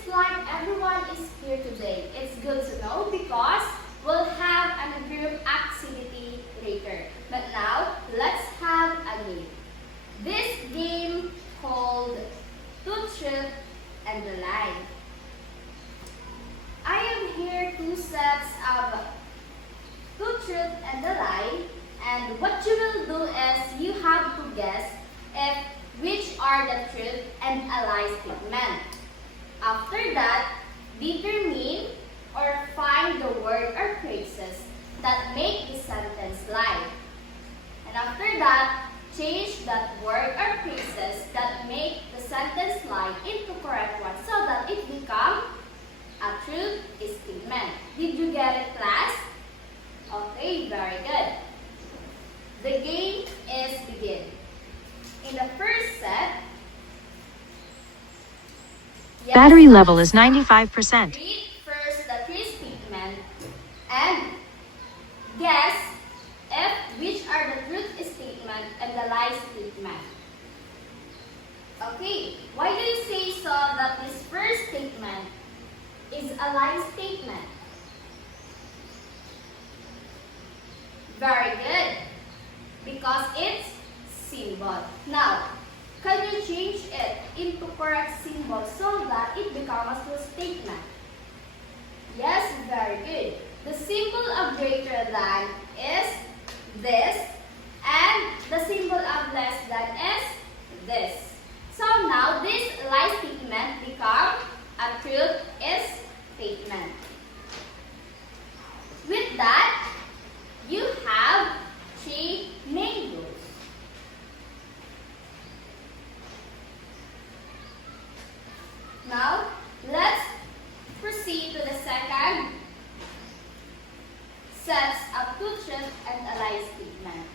seems like everyone is here today. It's good to know because we'll have a group activity later. But now, let's have a game. This game called Two Truth and the Lie. I am here two sets of Two Truth and the Lie, and what you will do is you have to guess which are the truth and a lie statement. After that, determine or find the word or phrases that make the sentence lie. And after that, change that word or phrases that make the sentence lie into correct one so that it becomes a truth statement. Did you get it, class? Okay, very good. The game is begin. In the first set, Battery level is 95%. read first the truth statement and guess which are the truth statement and the lie statement. Okay, why do you say so that this first statement is a lie statement? Very good. Because it's symbol. Now, can you change it into correct symbol so that it becomes a true statement? Yes, very good. The symbol of greater than is this, and the symbol of less than is this. So now this lie statement becomes a truth is statement. With that, you have 3 mangoes. Now, let's proceed to the second sets of two truth and a lie statement.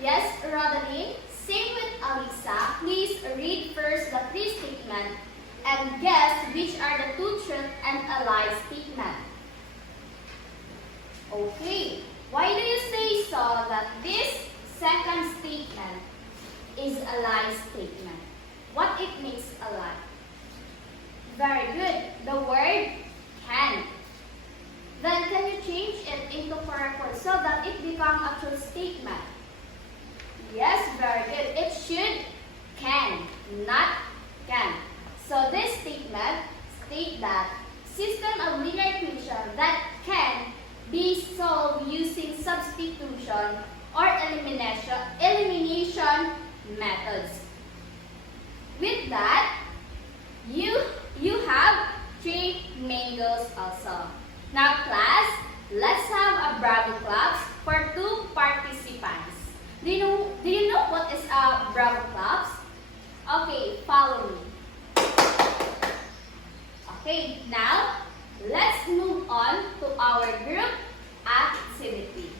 Yes, Rodaline, same with Alisa. Please read first the three statement and guess which are the two truth and a lie statement. Okay, why do you say so that this second statement is a lie statement? What it makes a lie? Very good. The word can. Then can you change it into correct word so that it becomes a true statement? Yes, very good. It should can, not can. So this statement states that system of linear equation that can be solved using substitution or elimination methods. With that, you have 3 mangoes also. Now class, let's have a bravo claps for 2 participants. Do you know what is a bravo claps? Okay, follow me. Okay, now let's move on to our group activity.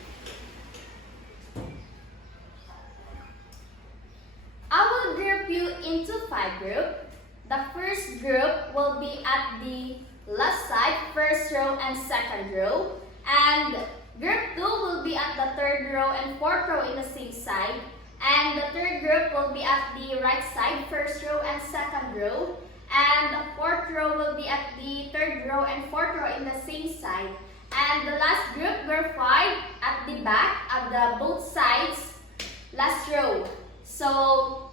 I will group you into 5 groups. The first group will be at the left side, first row and second row. And group 2 will be at the third row and fourth row in the same side. And the third group will be at the right side, first row and second row. And the fourth row will be at the third row and fourth row in the same side. And the last group, group 5, at the back of the both sides, last row. So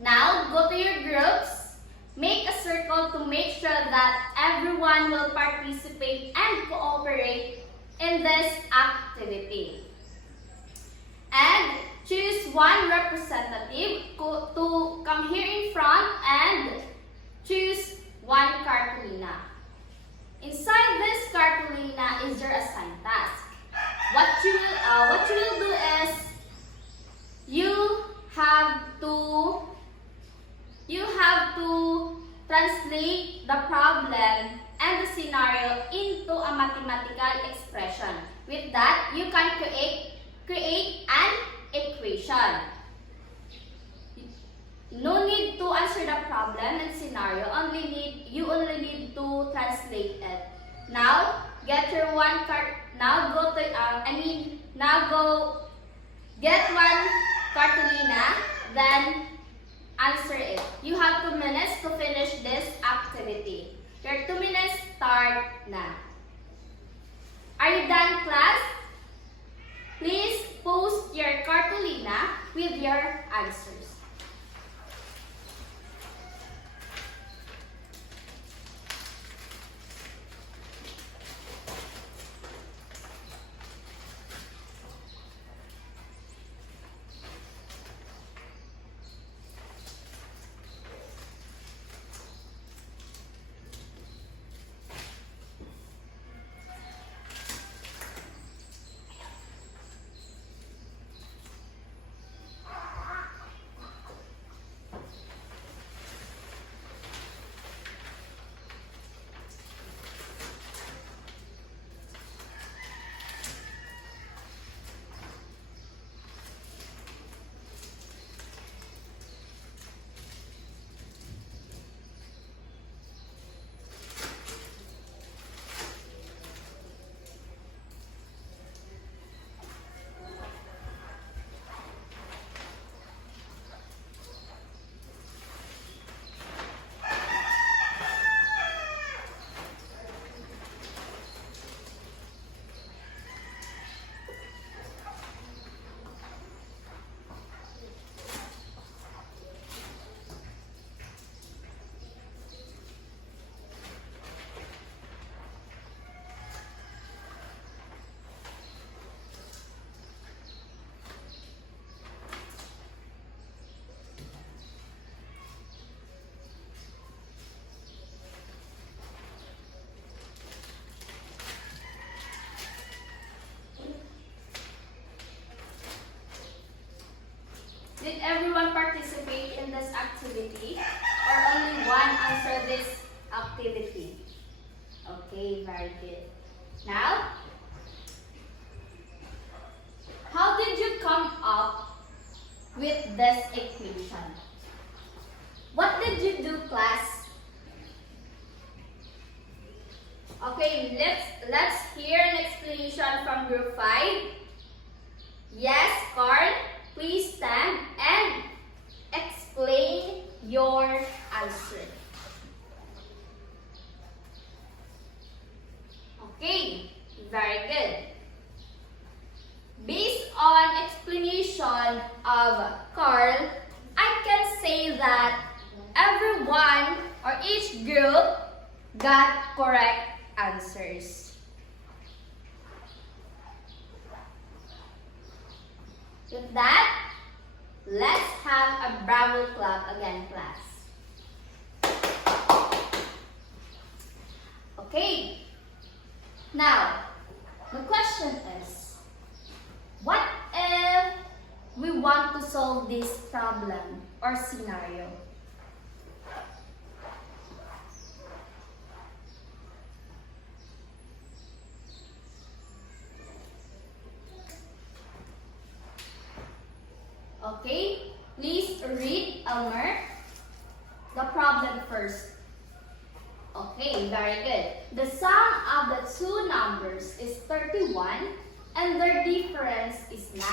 now go to your groups, make a circle to make sure that everyone will participate and cooperate in this activity. And choose one representative to come here in front and choose one cartolina. Inside this cartolina is your assigned task. What you will do is you have to translate the problem and the scenario into a mathematical expression. With that, you can create an equation. No need to answer the problem and scenario. You only need to translate it. Now, get your one card. Now go get one cartolina, then answer it. You have 2 minutes to finish this activity. Your 2 minutes start now. Are you done, class? Please post your cartolina with your answers. Did everyone participate in this activity or only one answer this activity? Okay, very good. Now, how did you come up with this equation? What did you do, class? Okay, let's hear an explanation from group 5. Yes, Carl. Please stand and explain your answer. Okay, very good. Based on explanation of Carl, I can say that everyone or each group got correct answers. With that, let's have a bravo clap again, class. Okay. Now, the question is, what if we want to solve this problem or scenario? Okay, please read, Elmer, the problem first. Okay, very good. The sum of the two numbers is 31 and their difference is 9.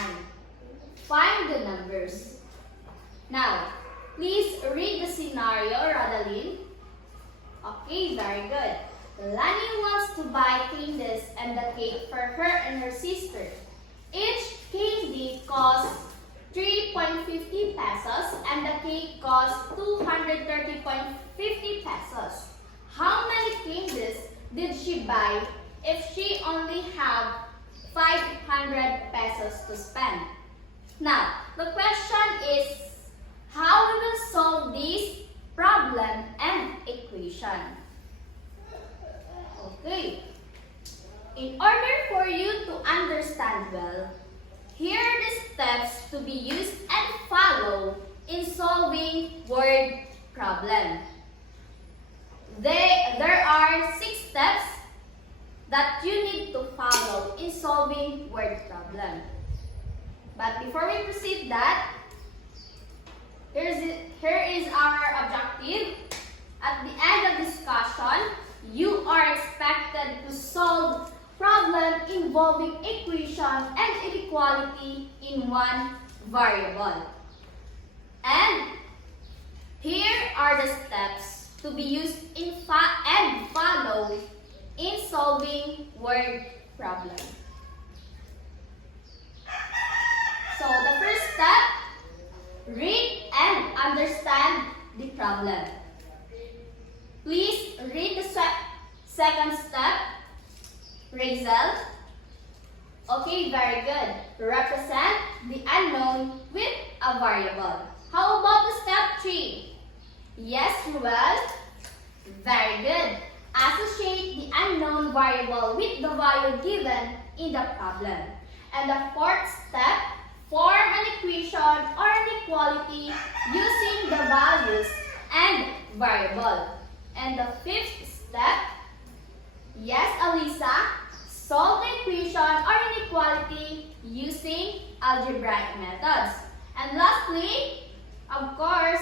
Find the numbers. Now, please read the scenario, Rodaline. Okay, very good. Lani wants to buy candies and the cake for her and her sister. Each candy costs 3.50 pesos and the cake costs 230.50 pesos. How many candies did she buy if she only had 500 pesos to spend? Now, the question is, how we will solve this problem and equation? Okay. In order for you to understand well, here are the steps to be used and follow in solving word problem. There are 6 steps that you need to follow in solving word problem. But before we proceed that, here is our objective. At the end of discussion, you are expected to solve problem involving equation and inequality in one variable. And here are the steps to be used and followed in solving word problem. So the first step, read and understand the problem. Please read the second step, Razel. Okay, very good. Represent the unknown with a variable. How about the step 3? Yes, Ruel. Very good. Associate the unknown variable with the value given in the problem. And the fourth step, form an equation or inequality using the values and variable. And the fifth step, yes, Alisa, solve the equation or inequality using algebraic methods. And lastly, of course,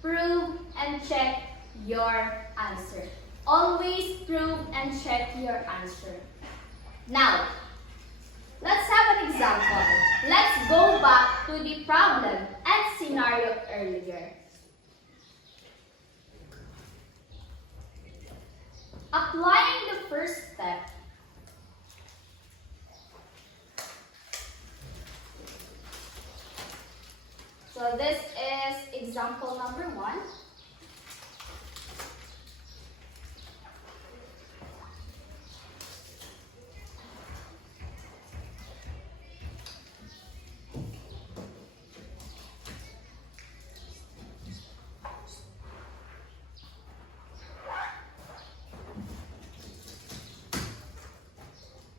prove and check your answer. Always prove and check your answer. Now, let's have an example. Let's go back to the problem and scenario earlier. Applying the first step, so this is example number 1.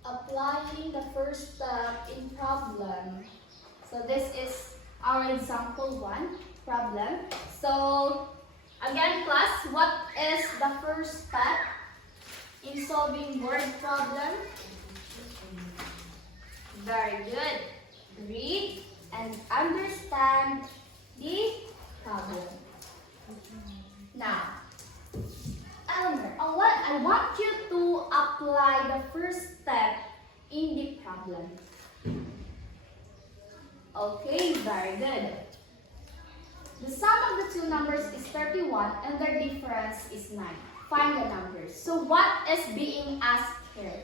Applying the first step in problem. So this is our example 1 problem. So again, class, what is the first step in solving word problem? Very good. Read and understand the problem. Now, Elmer, I want you to apply the first step in the problem. Okay, very good. The sum of the two numbers is 31 and their difference is 9. Find the numbers. So what is being asked here?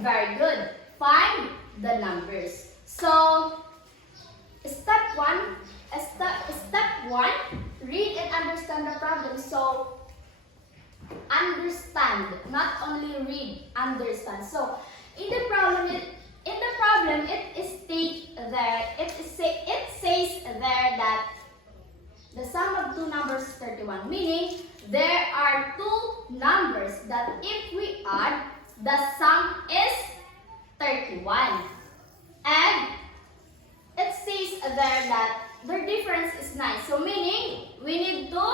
Very good. Find the numbers. So step 1, read and understand the problem. So understand, not only read, understand. So in the problem, it says there that the sum of two numbers is 31, meaning there are two numbers that if we add, the sum is 31. And it says there that their difference is 9. So meaning we need to,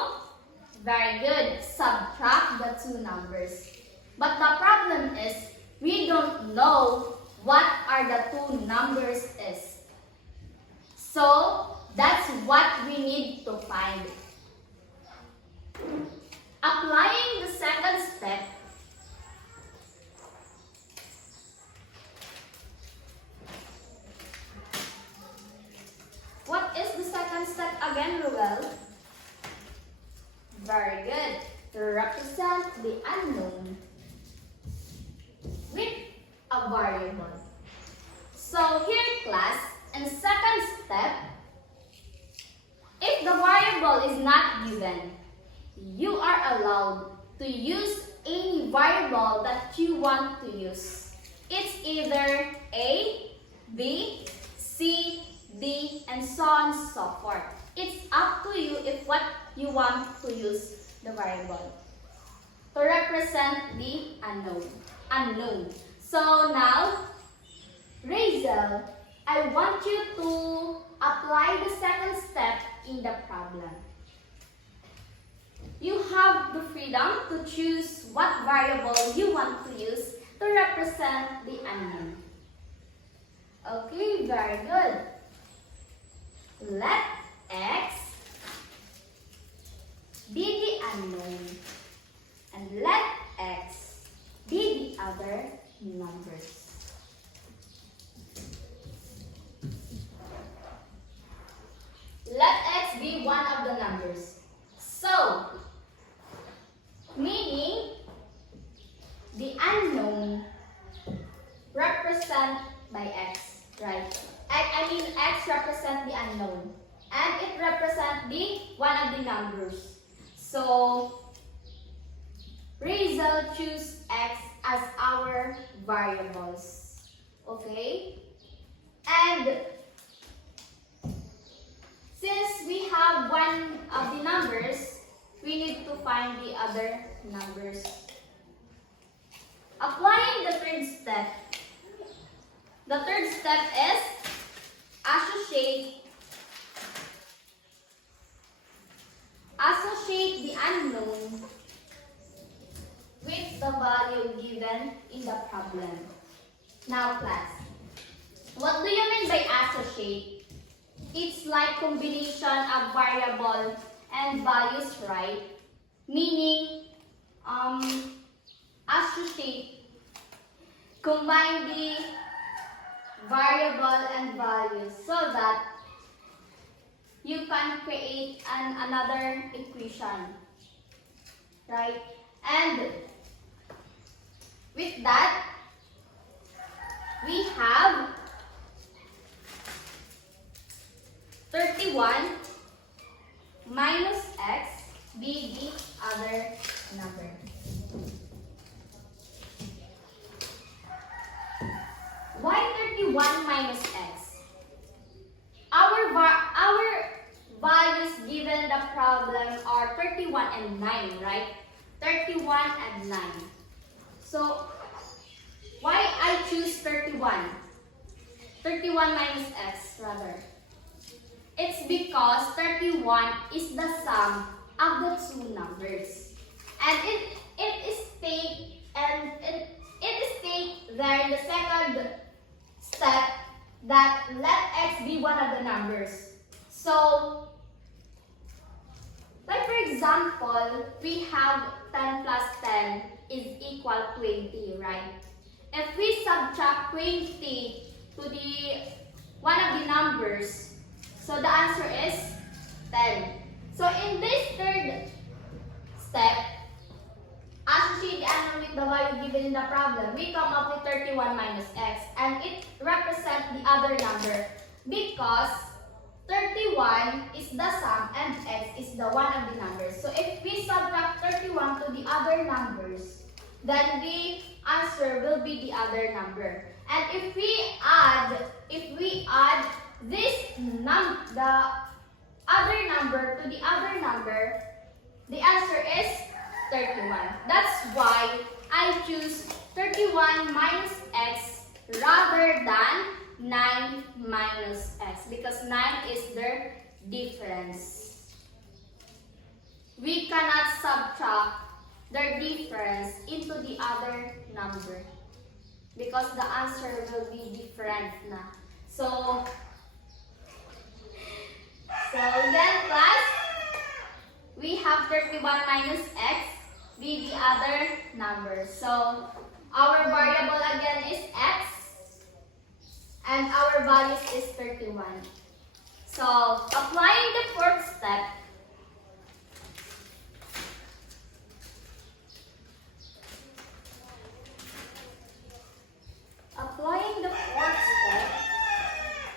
very good, subtract the two numbers. But the problem is we don't know what are the two numbers is. So that's what we need to find. Applying the second step, what is the second step again, Ruel? Very good. To represent the unknown with a variable. So here, class, in second step, if the variable is not given, you are allowed to use any variable that you want to use. It's either A, B, C, D, and so on and so forth. It's up to you if what you want to use the variable to represent the unknown. So now, Razel, I want you to apply the second step in the problem. You have the freedom to choose what variable you want to use to represent the unknown. Okay, very good. Let X be the unknown and let X be the other numbers. Let x be one of the numbers. So, meaning the unknown represent by x, right? I mean x represent the unknown and it represent the one of the numbers. So, Rizal choose x as our variables. Okay? And since we have one of the numbers, we need to find the other numbers. Applying the third step. The third step is associate the unknown with the value given in the problem. Now class, what do you mean by associate? It's like combination of variable and values, right? Meaning, associate, combine the variable and values so that you can create another equation, right? And with that, we have 31 minus x be the other number. Why 31 minus x? Our values given the problem are 31 and 9, right? 31 and 9. So, why I choose 31? 31 minus x rather. It's because 31 is the sum of the two numbers. And it is state there in the second step that let x be one of the numbers. So, like for example, we have 10 plus 10 is equal 20, right? If we subtract 20 to the one of the numbers, so the answer is 10. So in this third step, associate the unknown with the value given in the problem, we come up with 31 minus x, and it represents the other number because 31 is the sum and x is the one of the numbers. So if we subtract 31 to the other numbers, then the answer will be the other number. And if we add the other number to the other number, the answer is 31. That's why I choose 31 minus x rather than 9 minus x, because 9 is their difference. We cannot subtract their difference into the other number because the answer will be different na. So then class, we have 31 minus x be the other number. So our variable again is x and our values is 31. So applying the fourth step,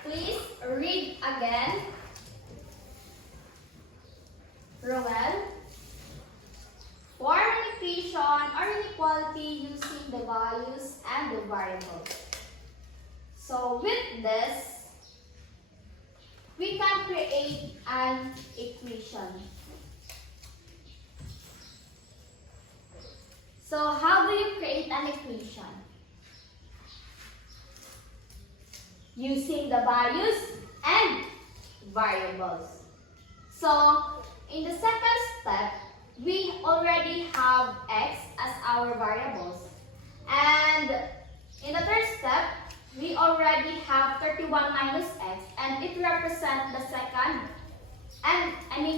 please read again. Roel, form an equation or inequality using the values and the variables. So with this, we can create an equation. So how do you create an equation? Using the values and variables. So in the second step, we already have x as our variables. And in the third step, we already have 31 minus x, and it represents the second,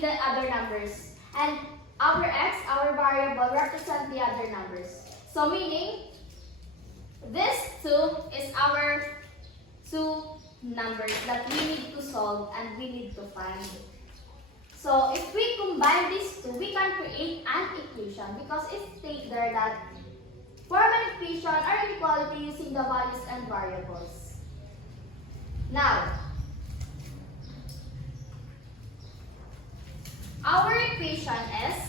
the other numbers. And our x, our variable, represent the other numbers. So meaning, This 2 is our two numbers that we need to solve and we need to find. So if we combine these two, we can create an equation because it states there that form an equation or inequality using the values and variables. Now, our equation is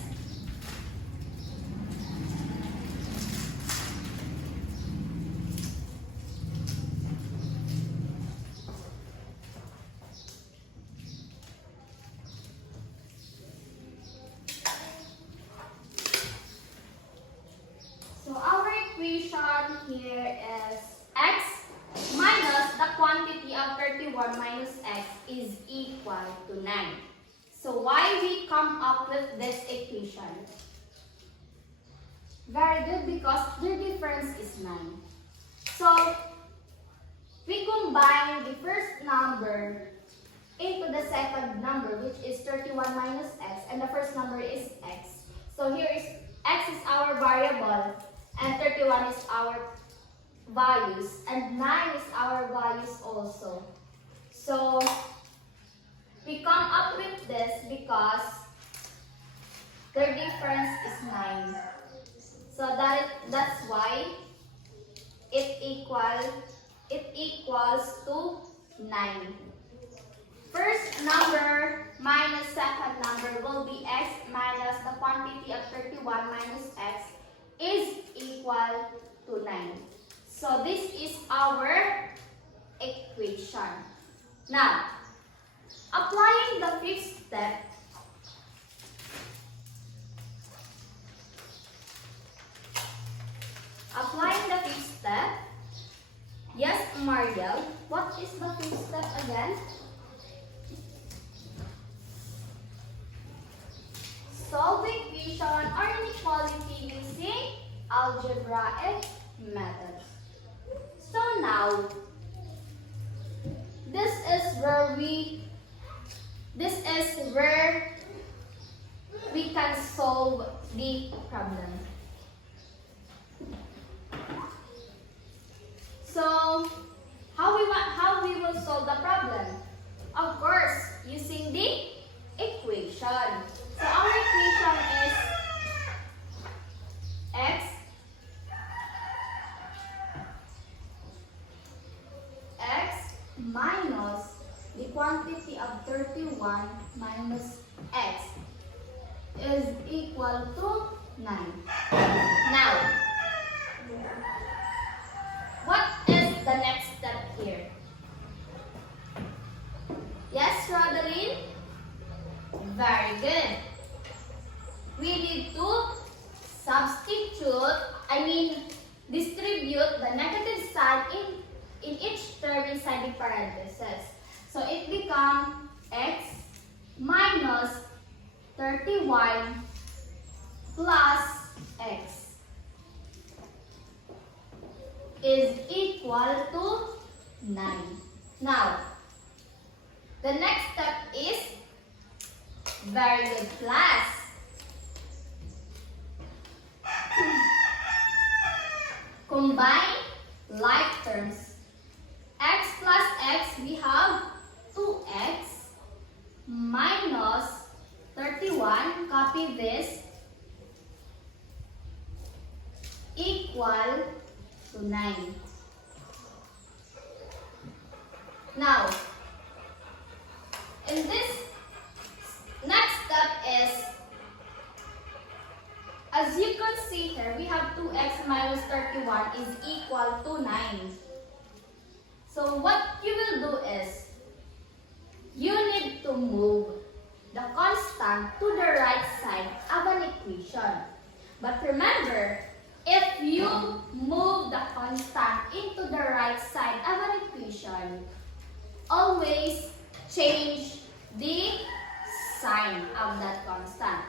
here is x minus the quantity of 31 minus x is equal to 9. So why we come up with this equation? Very good, because the difference is 9. So we combine the first number into the second number, which is 31 minus x, and the first number is x. So here is x is our variable, and 31 is our values, and 9 is our values also. So we come up with this because their difference is 9. So that's why it equals to 9. First number minus second number will be x minus the quantity of 31 minus x is equal to 9. So this is our equation. Now, applying the fifth step, yes, Mariel, what is the fifth step again? Solve equation or inequality using algebraic methods. So now, this is where we can solve the problem. So how we will solve the problem? Of course, using the equation. So our equation is x minus the quantity of 31 minus x is equal to 9. Now, what is the next step here? Yes, Rodeline? Very good. We need to distribute the negative sign in each term inside the parentheses. So it becomes x minus 31 plus x is equal to 9. Now, the next step is very good, class. Combine like terms. X plus x, we have 2x minus 31, copy this, equal to 9. Now, in this next step is, as you can see here, we have 2x minus 31 is equal to 9. So what you will do is, you need to move the constant to the right side of an equation. But remember, if you move the constant into the right side of an equation, always change the sign of that constant.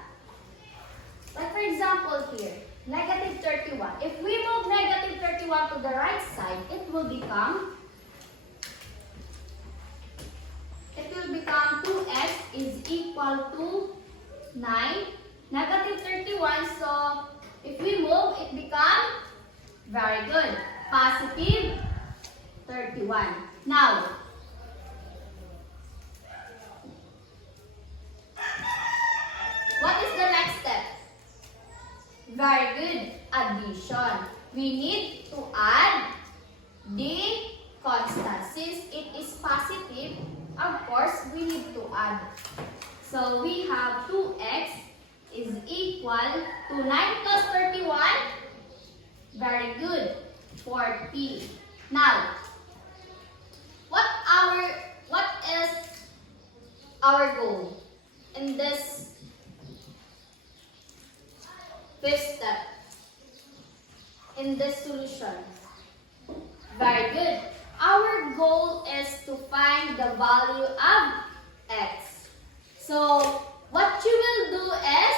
Like for example here, negative 31. If we move negative 31 to the right side, it will become 2x is equal to 9, negative 31. So if we move, it becomes very good. positive 31. Now, what is the next step? Very good. Addition. We need to add the constant. Since it is positive, of course, we need to add. So, we have 2x is equal to 9 plus 31. Very good. 40. Now, what is our goal in this fifth step? In this solution? Very good. Our goal is to find the value of x. So, what you will do is,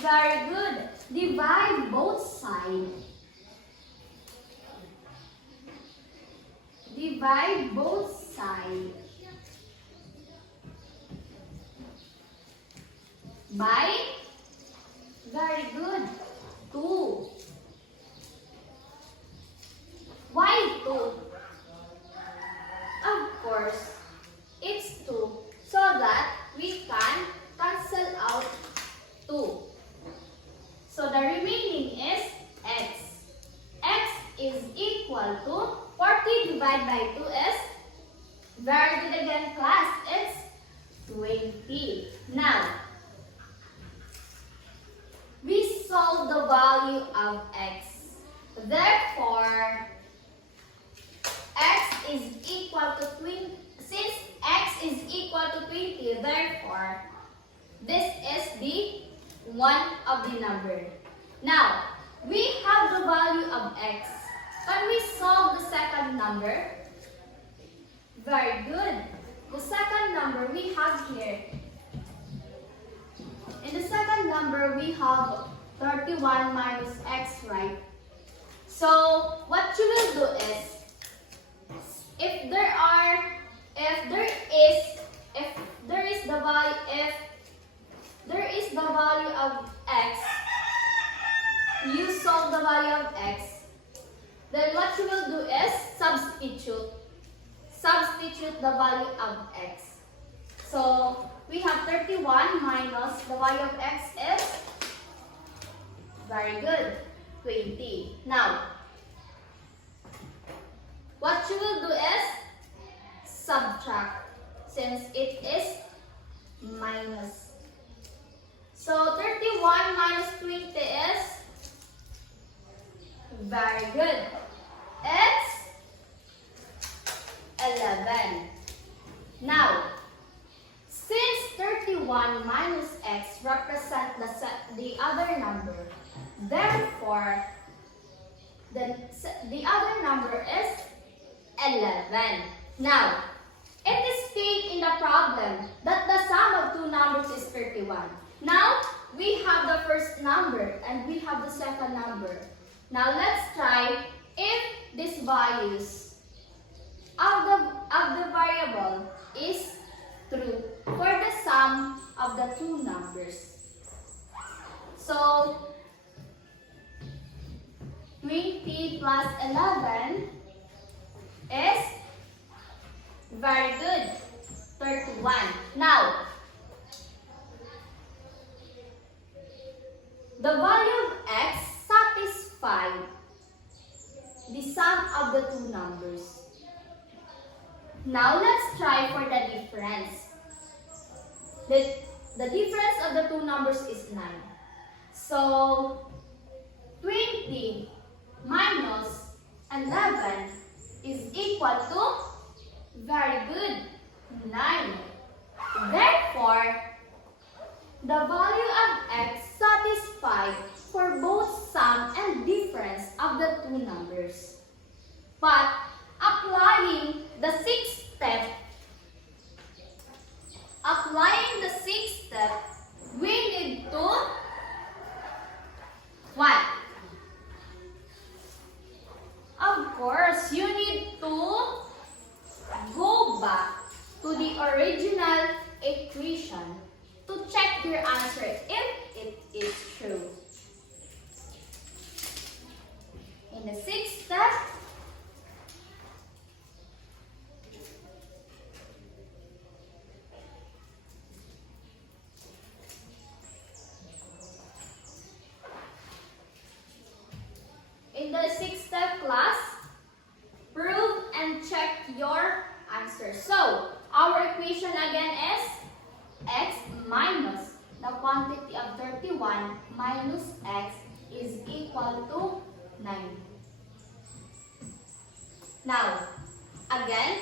very good, divide both sides. Divide both sides by, very good, 2. Why 2? Of course, it's 2 so that we can cancel out 2. So the remaining is x. X is equal to 40 divided by 2 is, very good again class, it's 20. Now, we solve the value of x. Therefore, x is equal to 20. Since x is equal to 20, therefore, this is the one of the number. Now, we have the value of x. Can we solve the second number? Very good. The second number we have here. In the second number, we have 31 minus x, right? So, what you will do is, if there is the value of x, you solve the value of x, then what you will do is substitute the value of x. So, we have 31 minus the value of x is, very good, 20. Now, what you will do is subtract since it is minus. So, 31 minus 20 is, very good, it's 11. Now, since 31 minus x represent the other number, therefore, the other number is 11. Now, it is stated in the problem that the sum of two numbers is 31. Now, we have the first number and we have the second number. Now, let's try if these values of the variable is true for the sum of the two numbers. So, 20 plus 11 is, very good, 31. Now, the value of x satisfies the sum of the two numbers. Now, let's try for the difference. The difference of the two numbers is 9. So, 20 minus 11 is equal to, very good, 9. Therefore, the value of x satisfies for both sum and difference of the two numbers. But applying the sixth step, we need to what? Of course, you need to go back to the original equation to check your answer if it is true. In the sixth step, quantity of 31 minus x is equal to 9. Now, again,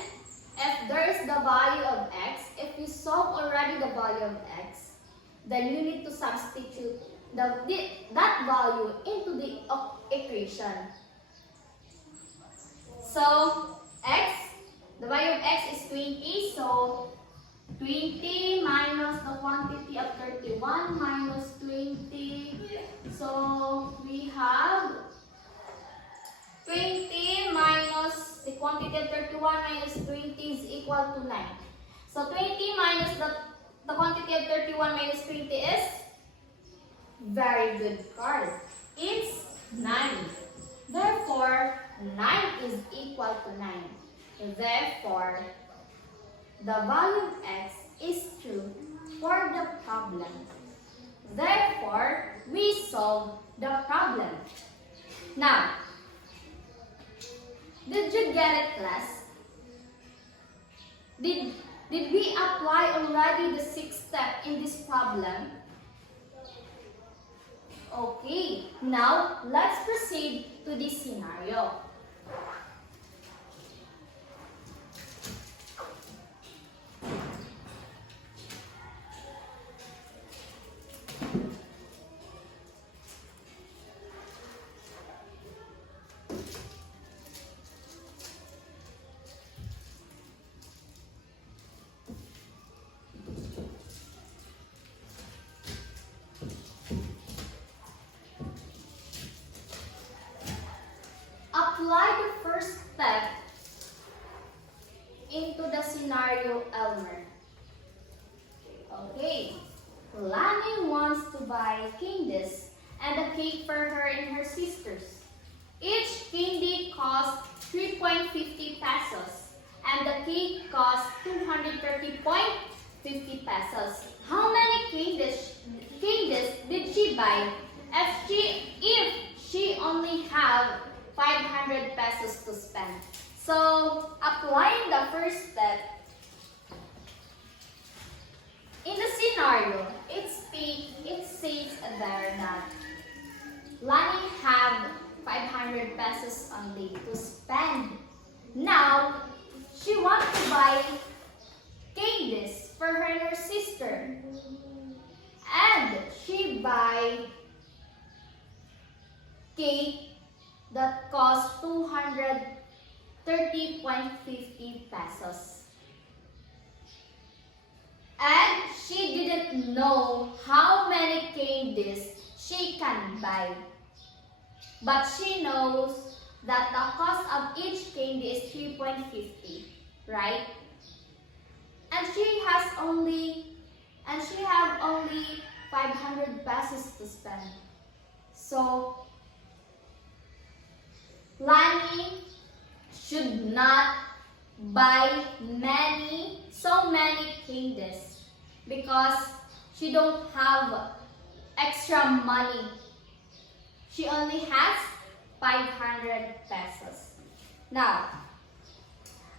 if there is the value of x, if you solve already the value of x, then you need to substitute that value into the equation. So, the value of x is 20, so 20 minus the quantity of 31 minus 20. So, we have 20 minus the quantity of 31 minus 20 is equal to 9. So 20 minus the quantity of 31 minus 20 is, very good card, it's 9. Therefore, 9 is equal to 9. Therefore, the value of x is true for the problem. Therefore, we solve the problem. Now, did you get it, class? Did we apply already the 6th step in this problem? Okay, now let's proceed to this scenario. Apply the first step into the scenario, Elmer. Okay, Lani wants to buy candies and a cake for her and her sisters. Each candy costs 3.50 pesos and the cake costs 230.50 pesos. How many candies did she buy if she only have 500 pesos to spend? So, applying the first step, in the scenario, it says there that Lani have 500 pesos only to spend. Now, she wants to buy candies for her and her sister. And she buy cake that costs 230.50 pesos. And she didn't know how many candies she can buy. But she knows that the cost of each candy is 3.50, right? And she have only 500 pesos to spend. So Lani should not buy so many candies because she don't have extra money. She only has 500 pesos. Now,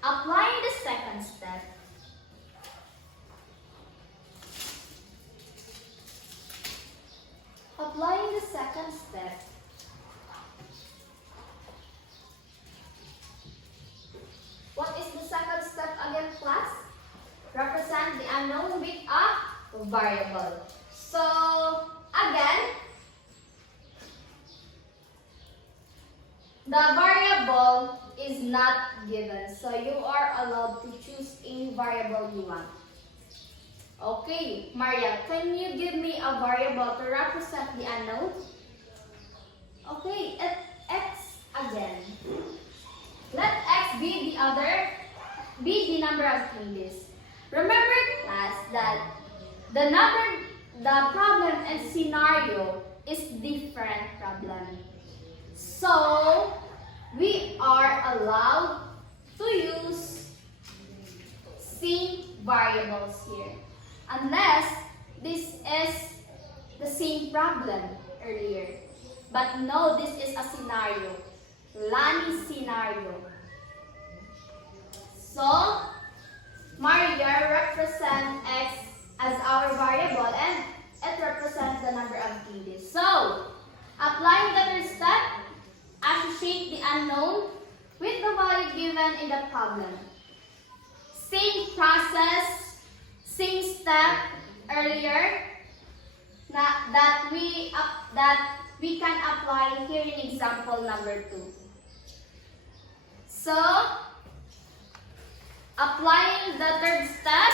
applying the second step, what is the second step again, class? Represent the unknown with a variable. So, again, the variable is not given. So, you are allowed to choose any variable you want. Okay, Maria, can you give me a variable to represent the unknown? Okay, x again. Let x be the number of candies. Remember, class, that the problem and scenario is different problem. So, we are allowed to use same variables here. Unless this is the same problem earlier. But no, this is a scenario. Lani's scenario. So, Maria represents x as our variable and it represents given the problem. Same process, same step earlier that we can apply here in example number 2. So, applying the third step.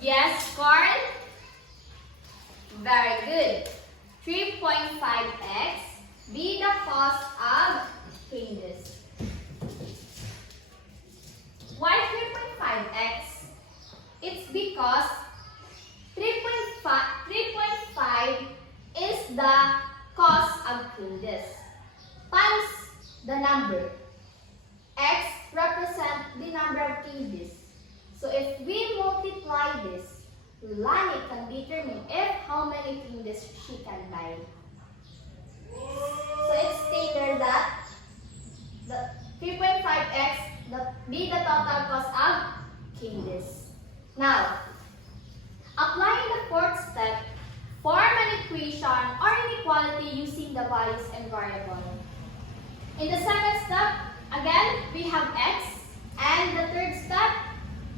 Yes, Carl? Very good. 3.5x be the cost of changes. Why 3.5x? It's because 3.5 is the cost of changes times the number. X represents the number of changes. So if we multiply this, Lani can determine how many changes she can buy. So it's stated that the 3.5x be the total cost of changes. Now, applying the fourth step, form an equation or inequality using the values and variable. In the second step, again, we have x, and the third step,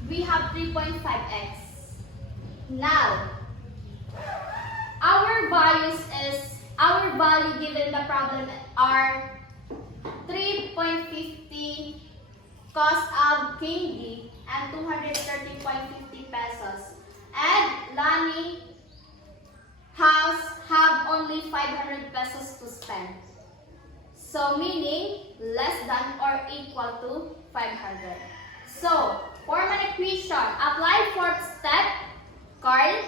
we have 3.5x. Now, our value given the problem are 3.50 cost of candy and 230.50 pesos. And Lani have only 500 pesos to spend. So meaning less than or equal to 500. So form an equation. Apply fourth step. Carl?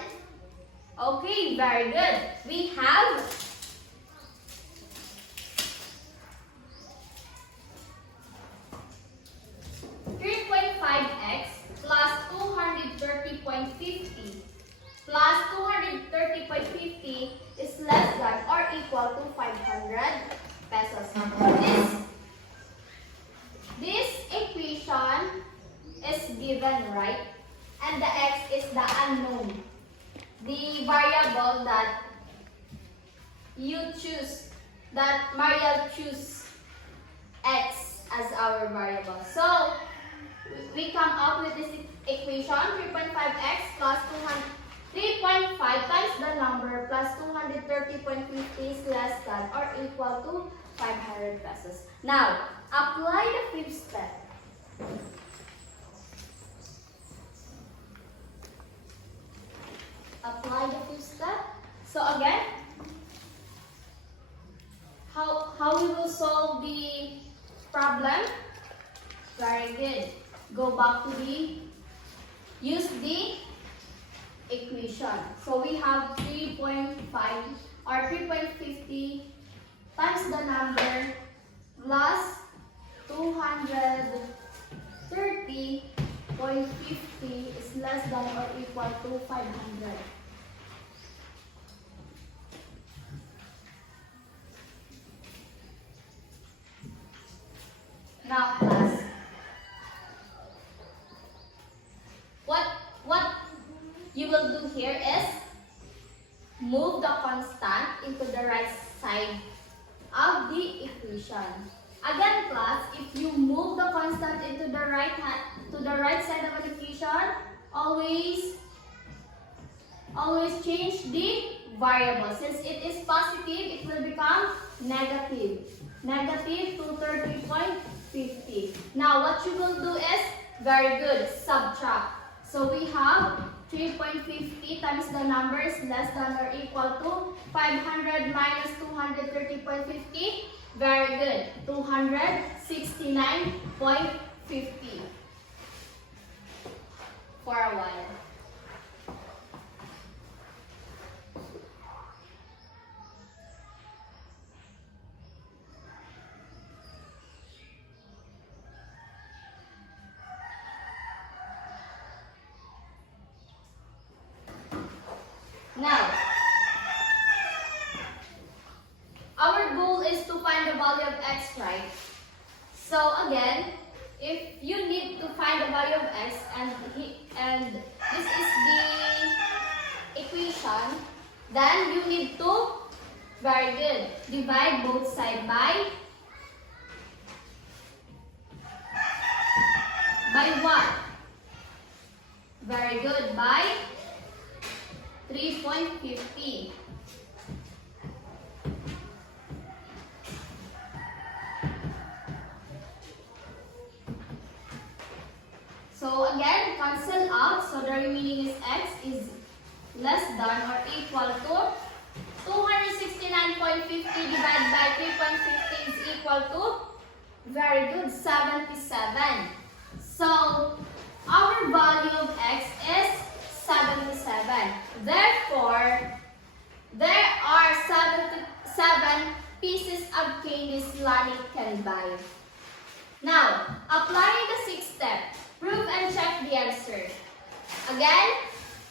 Okay, very good. We have 3.5x plus 230.50 plus 230.50 is less than or equal to 500 pesos. This equation is given, right? And the x is the unknown. The variable that you choose, that Mariel choose x as our variable. So, we come up with this equation, 3.5x plus 3.5 times the number plus 230.50 is less than or equal to 500 pesos. Now, apply the fifth step. Apply the fifth step. So again, how we will solve the problem? Very good. Go back to use the equation. So we have 3.5 or 3.50 times the number plus 230.50 is less than or equal to 500. Now class, what you will do here is move the constant into the right side of the equation. Again class, if you move the constant into the right side of an equation, always change the variable. Since it is positive, it will become negative. Negative 230.50. Now what you will do is, very good, subtract. So we have 3.50 times the number is less than or equal to 500 minus 230.50. Very good, 269.50 for a while. Now, our goal is to find the value of x, right? So again, if you need to find the value of x and this is the equation, then you need to, very good, divide both sides by By 1. Very good. By 3.50. So again, cancel out. So the remaining is x is less than or equal to 269.50 divided by 3.50 is equal to, very good, 77. So our value of x is 77. Therefore, there are 77 pieces of candies Lani can buy. Now, applying the sixth step, prove and check the answer. Again,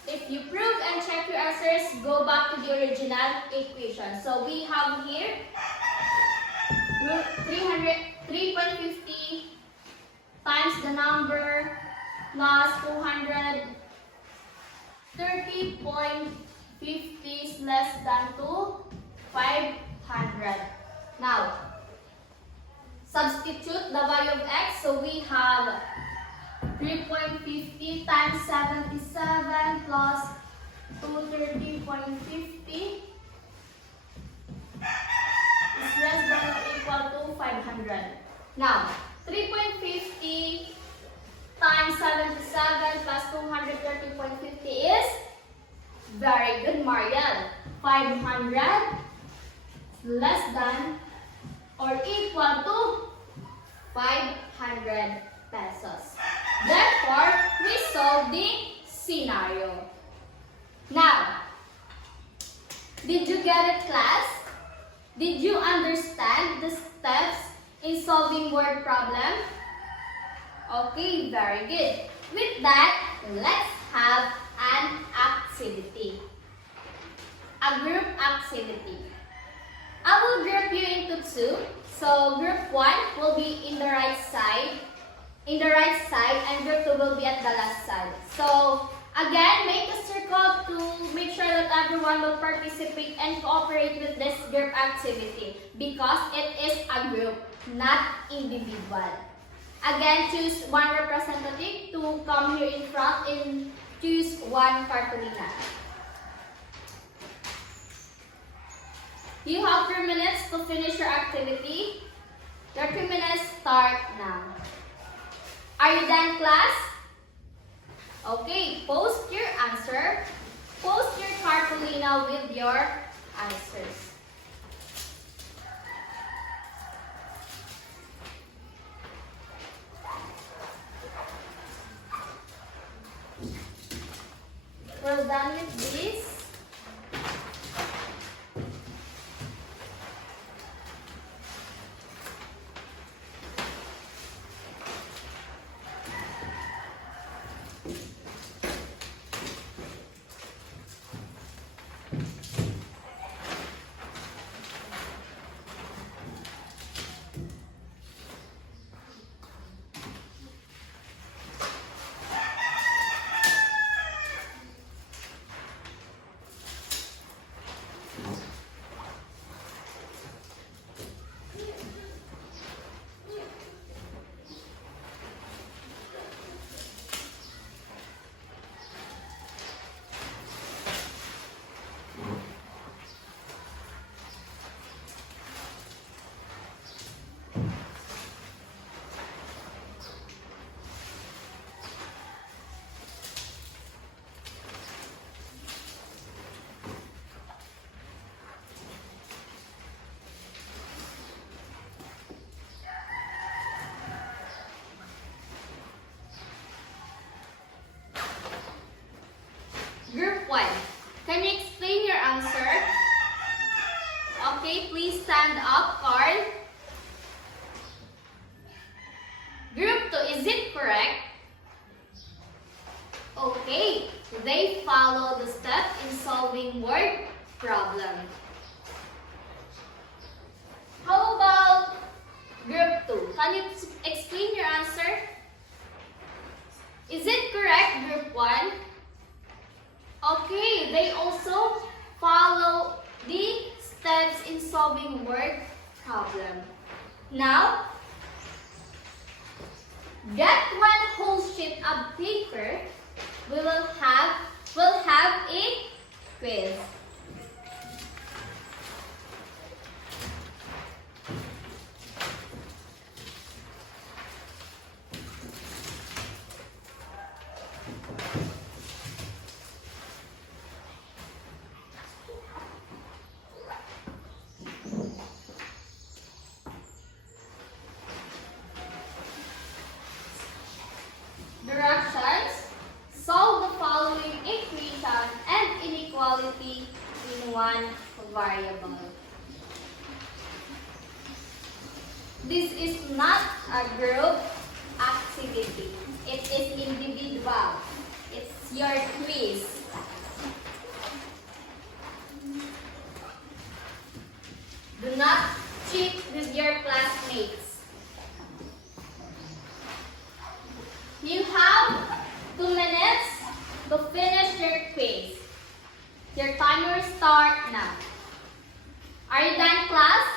if you prove and check your answers, go back to the original equation. So we have here 3.50 times the number plus 230.50 is less than 500. Now, substitute the value of x. So we have 3.50 times 77 plus 230.50 is less than or equal to 500. Now, 3.50 times 77 plus 230.50 is, very good, Mariel, 500 less than or equal to 500 pesos. Therefore, we solve the scenario. Now, did you get it, class? Did you understand the steps in solving word problem? Okay, very good. With that, let's have an activity. A group activity. I will group you into two. So group 1 will be in the right side, and group 2 will be at the left side. So again, make a circle to make sure that everyone will participate and cooperate with this group activity because it is a group, not individual. Again, choose one representative to come here in front and choose one cartolina. You have 3 minutes to finish your activity. Your 3 minutes start now. Are you done, class? Okay, post your answer. Post your cartolina with your answers. We're done with this. Group 1, can you explain your answer? Okay, please stand up, Carl. Group 2, is it correct? Okay, they follow the step in solving word problem. How about group 2? Can you explain your answer? Is it correct, group 1? Okay, they also follow the steps in solving word problem. Now, get one whole sheet of paper, we will have a quiz. Directions: solve the following equation and inequality in one variable. This is not a group activity. It is individual. It's your quiz. Do not cheat with your classmates. You have 2 minutes to finish your quiz. Your timer will start now. Are you done, class?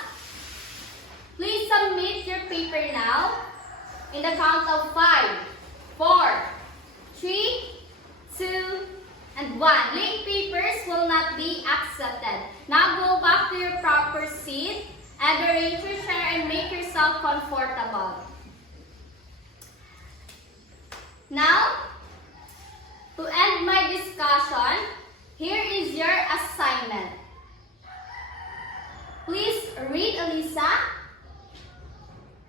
Please submit your paper now. In the count of 5, 4, 3, 2, and 1. Link papers will not be accepted. Now go back to your proper seat and arrange your chair and make yourself comfortable. Now, to end my discussion, here is your assignment. Please read Elisa.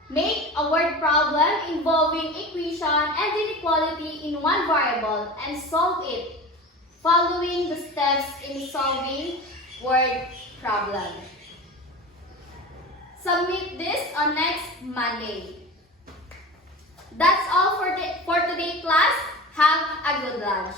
Make a word problem involving equation and inequality in one variable and solve it following the steps in solving word problem. Submit this on next Monday. That's all for today, class. Have a good lunch.